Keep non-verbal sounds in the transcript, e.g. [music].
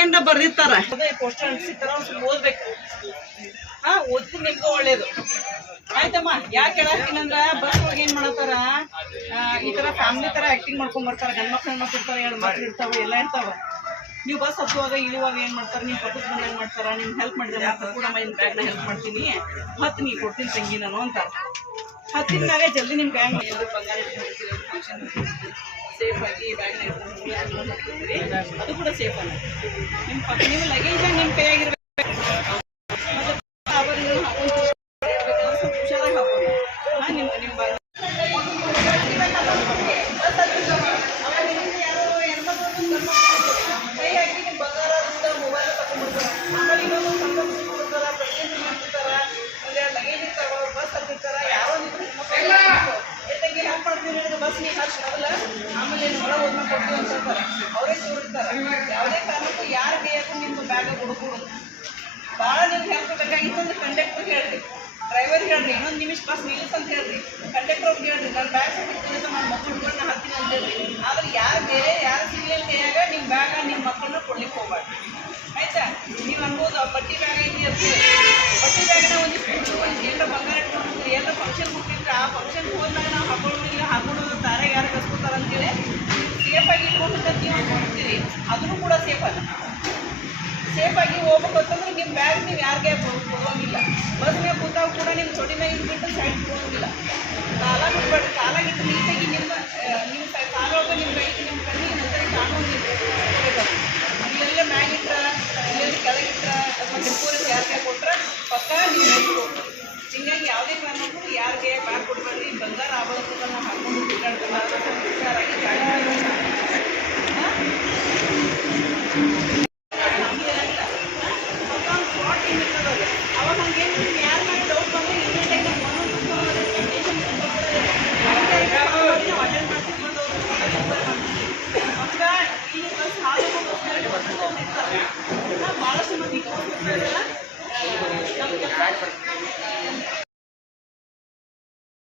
ಏನ್ರ ಬರ್ದಿರ್ತಾರ. ಅದೇ ಪೋಸ್ಟ್ ಅವ್ರು ಸ್ವಲ್ಪ ಓದ್ಬೇಕು. ಹಾ ಓದಿದ್ರೆ ನಿಮ್ಗೂ ಒಳ್ಳೇದು. ಆಯ್ತಮ್ಮ ಯಾಕೆ ಹೇಳತ್ತೀನಂದ್ರ ಬಸ್ ಒಳಗೆ ಏನ್ ಮಾಡತ್ತಾರ? ಈ ತರ ಫ್ಯಾಮಿಲಿ ತರ ಆಕ್ಟಿಂಗ್ ಮಾಡ್ಕೊಂಡ್ ಬರ್ತಾರ. ಗಂಡ್ ಮಕ್ಳು ಇರ್ತಾರ ಎರಡು ಮಕ್ಳು ಇರ್ತಾವ, ಎಲ್ಲ ಇರ್ತಾವ. ನೀವು ಬಸ್ ಹತ್ತುವಾಗ, ಇಳುವಾಗ ಏನ್ ಮಾಡ್ತಾರ? ನೀವು ಪಕ್ಕದ ಬಂದಾಗ ಏನ್ ಮಾಡ್ತಾರ? ನಿಮ್ ಹೆಲ್ಪ್ ಮಾಡಿದ್ರೆ ಕೂಡ ನಿಮ್ಮ ಬ್ಯಾಗ್ನ ಹೆಲ್ಪ್ ಮಾಡ್ತೀನಿ. ಹತ್ತು ನೀ ಕೊಡ್ತೀನಿ ತಂಗಿ ನಾನು ಅಂತ. ಹತ್ತಿನ ಮ್ಯಾಗ ಜಲ್ದಿ ನಿಮ್ ಬ್ಯಾಂಕ್ ಬಂಗಾರ ಫಂಕ್ಷನ್ ಸೇಫ್ ಆಗಿ ಬ್ಯಾಗ್ನ ಇಟ್ಕೊಂಡು ಹೋಗ್ತೀರಿ ಅದು ಕೂಡ ಸೇಫ್ ಅಲ್ಲ. ನಿಮ್ಮ ಪಕ್ಕ ನಿಮ್ಮ ಲಗೇಜ್ ನಿಮ್ಮ ಅಂತ ಹೇಳ್ತಾರೆ ಅವರೇ ಚೂರಿರ್ತಾರೆ ಯಾವುದೇ ಕಾರಣಕ್ಕೂ ಯಾರ ಕೈಯಾಗೂ ನಿಮ್ಮ ಬ್ಯಾಗ ಕೊಡ್ಕೊಡೋದು ಭಾಳ ನಿಮ್ಗೆ ಹೆಲ್ಪ್ ಬೇಕಾಗಿತ್ತು ಅಂದ್ರೆ ಕಂಡಕ್ಟರ್ ಹೇಳ್ರಿ ಡ್ರೈವರ್ ಹೇಳ್ರಿ ಇನ್ನೊಂದು ನಿಮಿಷ ಬಸ್ ನಿಲ್ಲಿಸ್ ಅಂತ ಹೇಳ್ರಿ ಕಂಡಕ್ಟರ್ ಅವ್ರಿಗೆ ಹೇಳ್ರಿ ನಾನು ಬ್ಯಾಗ್ ಕೆಲಸ ಮಾಡಿ ಮಕ್ಕಳು ಹಿಡ್ಕೊಂಡು ನಾ ಹತ್ತೀನಿ ಅಂತ ಹೇಳ್ರಿ ಆದ್ರೆ ಯಾರು ಬೇರೆ ಯಾರು ಸಿಗ್ಲಿಲ್ಲ ಕೈಯಾಗ ನಿಮ್ಮ ಬ್ಯಾಗ ನಿಮ್ಮ ಮಕ್ಕಳನ್ನ ಕೊಡ್ಲಿಕ್ಕೆ ಹೋಗ್ಬಾರ್ದು ಆಯ್ತಾ ನೀವು ಅನ್ಬೋದು ಬಟ್ಟಿ ಬ್ಯಾಗ ಹೇಳಿ. ಬಟ್ಟಿ ಬ್ಯಾಗ್ನ ಒಂದಿಷ್ಟು ಅನ್ಕೊಂಡಿರ್ತೀರಿ ಅದನ್ನು ಕೂಡ ಸೇಫ್ ಅಲ್ಲ. ಸೇಫ್ ಆಗಿ ಹೋಗ್ಬೇಕು ಅಂತಂದ್ರೆ ನಿಮ್ಮ ಬ್ಯಾಗ್ ನೀವು ಯಾರಿಗೆ ಕೊಡೋಂಗಿಲ್ಲ. ಬಸ್ ಮೇಲೆ ಕೂತಾಗ ಕೂಡ ನಿಮ್ಮ ಚೊಡಿನ ಇಟ್ಬಿಟ್ಟು ಸೈಡ್ ಹೋಗೋಂಗಿಲ್ಲ ಕಾಲ ಬಿಟ್ಬಾರ್ದು ಕಾಲಾಗಿಟ್ಟು ನೀಟಾಗಿ ನಿಮ್ಮ ನಿಮ್ಮ ಕಾಲೊಳಗೆ ನಿಮ್ಮ ಕೈ ನಿಮ್ಮ ಕಣ್ಣಿಗೆ ನಂತರ ಕಾಣೋಂಗಿಲ್ಲ. ಇಲ್ಲೆಲ್ಲ ಮ್ಯಾಗಿಟ್ರ ಇಲ್ಲೆಲ್ಲ ಕೆಳಗಿಟ್ರ ಅಥವಾ ಟೆಂಪೋರಿಗೆ ಯಾರಿಗೆ ಕೊಟ್ರೆ ಪಕ್ಕ ನೀವು ಹಿಂಗಾಗಿ ಯಾವುದೇ ಕಾರಣಕ್ಕೂ ಯಾರಿಗೆ ಬ್ಯಾಗ್ ಕೊಡಬಾರ್ದು ಬಂಗಾರ ಆಭರಣಗಳನ್ನ ಹಾಕೊಂಡು [laughs] ಭಾಳಷ್ಟು ಮಂದಿ